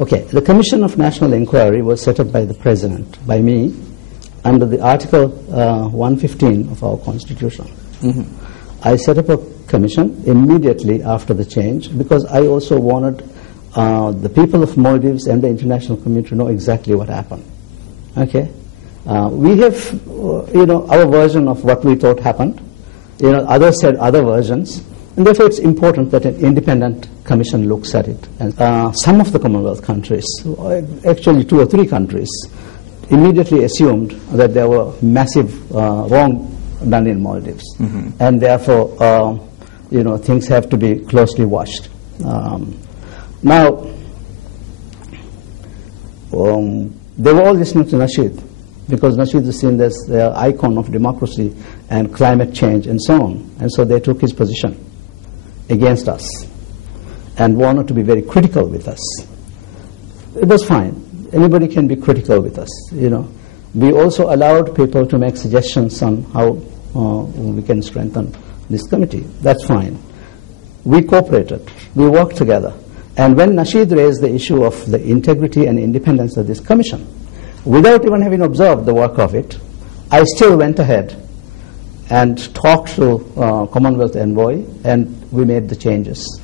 Okay, the Commission of National Inquiry was set up by the President, by me, under the Article 115 of our Constitution. I set up a commission immediately after the change because I also wanted the people of Maldives and the international community to know exactly what happened. Okay, we have, our version of what we thought happened. Others said other versions, and therefore it's important that an independent commission looks at it. And some of the Commonwealth countries, actually 2 or 3 countries, immediately assumed that there were massive wrong done in Maldives, and therefore, things have to be closely watched. Now, they were all listening to Nasheed, because Nasheed is seen as the icon of democracy and climate change and so on, and so they took his position against us and wanted to be very critical with us. It was fine. Anybody can be critical with us, We also allowed people to make suggestions on how we can strengthen this committee. That's fine. We cooperated. We worked together. And when Nasheed raised the issue of the integrity and independence of this commission, without even having observed the work of it, I still went ahead and talked to Commonwealth Envoy, and we made the changes.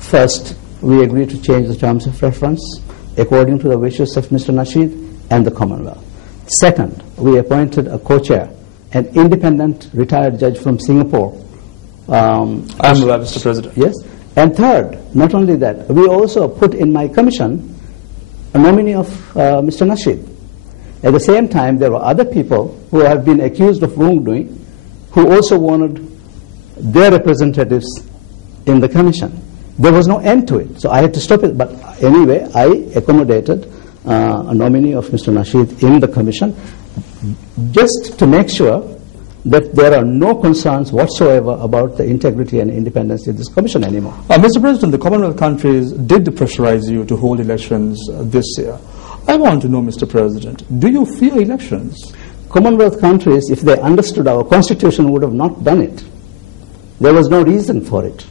First, we agreed to change the terms of reference according to the wishes of Mr. Nasheed and the Commonwealth. Second, we appointed a co-chair, an independent retired judge from Singapore. I'm aware, Mr. President. Yes. And third, not only that, we also put in my commission a nominee of Mr. Nasheed. At the same time, there were other people who have been accused of wrongdoing who also wanted their representatives in the commission. There was no end to it, so I had to stop it. But anyway, I accommodated a nominee of Mr. Nasheed in the commission just to make sure that there are no concerns whatsoever about the integrity and independence of this commission anymore. Mr. President, the Commonwealth countries did pressurize you to hold elections this year. I want to know, Mr. President, do you fear elections? Commonwealth countries, if they understood our constitution, would have not done it. There was no reason for it.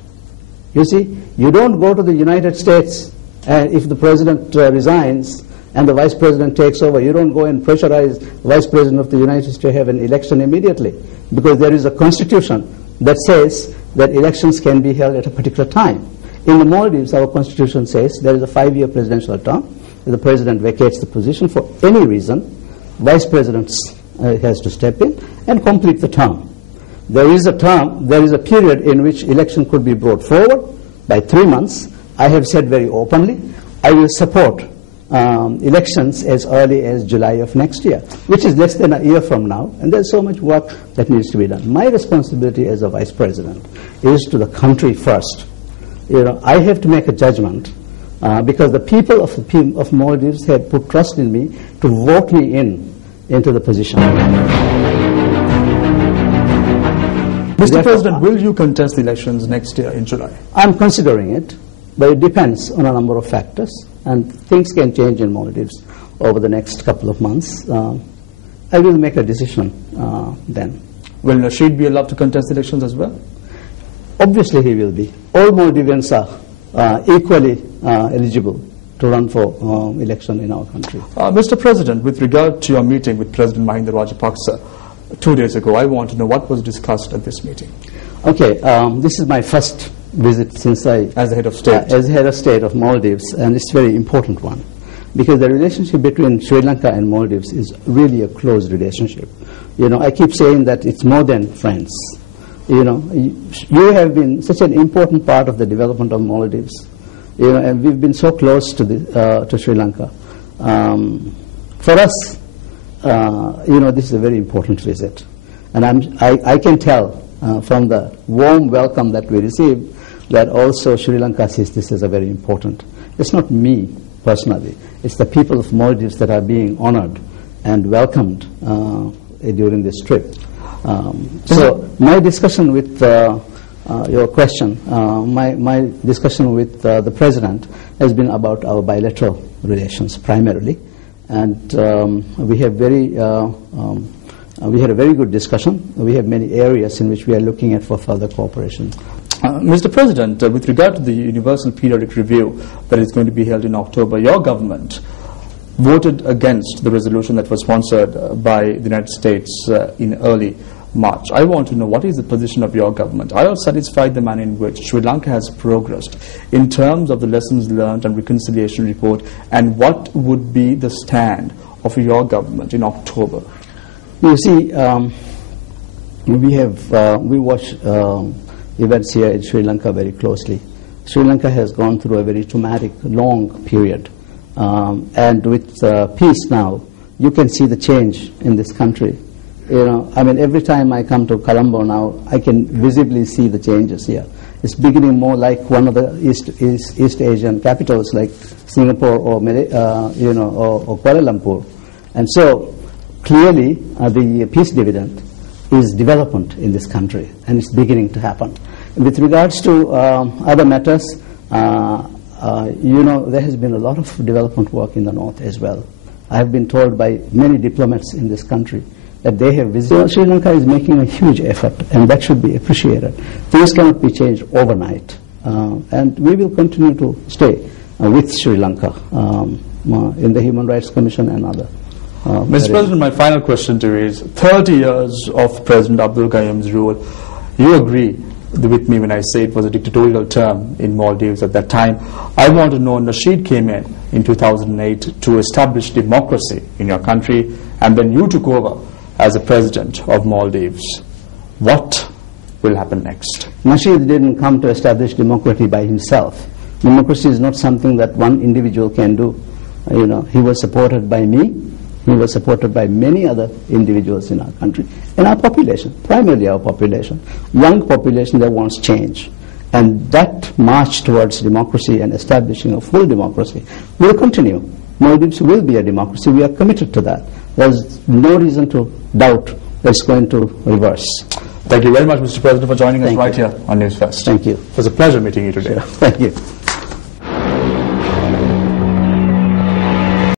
You see, you don't go to the United States and if the president resigns and the vice president takes over, you don't go and pressurize the vice president of the United States to have an election immediately, because there is a constitution that says that elections can be held at a particular time. In the Maldives, our constitution says there is a 5-year presidential term. If the president vacates the position for any reason, vice president has to step in and complete the term. There is a period in which election could be brought forward by 3 months. I have said very openly, I will support elections as early as July of next year, which is less than a year from now, and there's so much work that needs to be done. My responsibility as a vice president is to the country first. I have to make a judgment because the people of Maldives had put trust in me to vote me into the position. Mr. President, will you contest the elections next year in July? I'm considering it, but it depends on a number of factors, and things can change in Maldives over the next couple of months. I will make a decision then. Will Nasheed be allowed to contest elections as well? Obviously he will be. All Maldivians are equally eligible to run for election in our country. Mr. President, with regard to your meeting with President Mahinda Rajapaksa 2 days ago, I want to know what was discussed at this meeting. Okay, this is my first visit since as the head of state. As head of state of Maldives, and it's a very important one, because the relationship between Sri Lanka and Maldives is really a close relationship. I keep saying that it's more than friends. You have been such an important part of the development of Maldives, and we've been so close to Sri Lanka. For us, this is a very important visit, and I can tell from the warm welcome that we received that also Sri Lanka sees this as a very important. It's not me personally, it's the people of Maldives that are being honored and welcomed during this trip. So my discussion with your question, my discussion with the President has been about our bilateral relations primarily, and we had a very good discussion. We have many areas in which we are looking at for further cooperation. Mr. President, with regard to the Universal Periodic Review that is going to be held in October, your government voted against the resolution that was sponsored by the United States in early March. I want to know, what is the position of your government? Are you satisfied the manner in which Sri Lanka has progressed in terms of the lessons learned and reconciliation report, and what would be the stand of your government in October? You see, we watch events here in Sri Lanka very closely. Sri Lanka has gone through a very traumatic, long period. And with peace now, you can see the change in this country. I mean, every time I come to Colombo now, I can visibly see the changes here. It's beginning more like one of the East Asian capitals, like Singapore or or Kuala Lumpur. And so, clearly, the peace dividend is development in this country, and it's beginning to happen. With regards to other matters, there has been a lot of development work in the north as well. I have been told by many diplomats in this country that they have visited. Sri Lanka is making a huge effort, and that should be appreciated. Things cannot be changed overnight, and we will continue to stay with Sri Lanka in the Human Rights Commission and other. Mr. President, my final question to you is, 30 years of President Abdul Qayyum's rule, you agree with me when I say it was a dictatorial term in Maldives at that time. I want to know, Nasheed came in 2008 to establish democracy in your country, and then you took over as a president of Maldives. What will happen next? Nasheed didn't come to establish democracy by himself. Democracy is not something that one individual can do. He was supported by me. He was supported by many other individuals in our country and our population, primarily our population, young population that wants change. And that march towards democracy and establishing a full democracy will continue. Maldives will be a democracy. We are committed to that. There's no reason to doubt that it's going to reverse. Thank you very much, Mr. President, for joining us right here on News First. Thank you. It was a pleasure meeting you today. Sure. Thank you.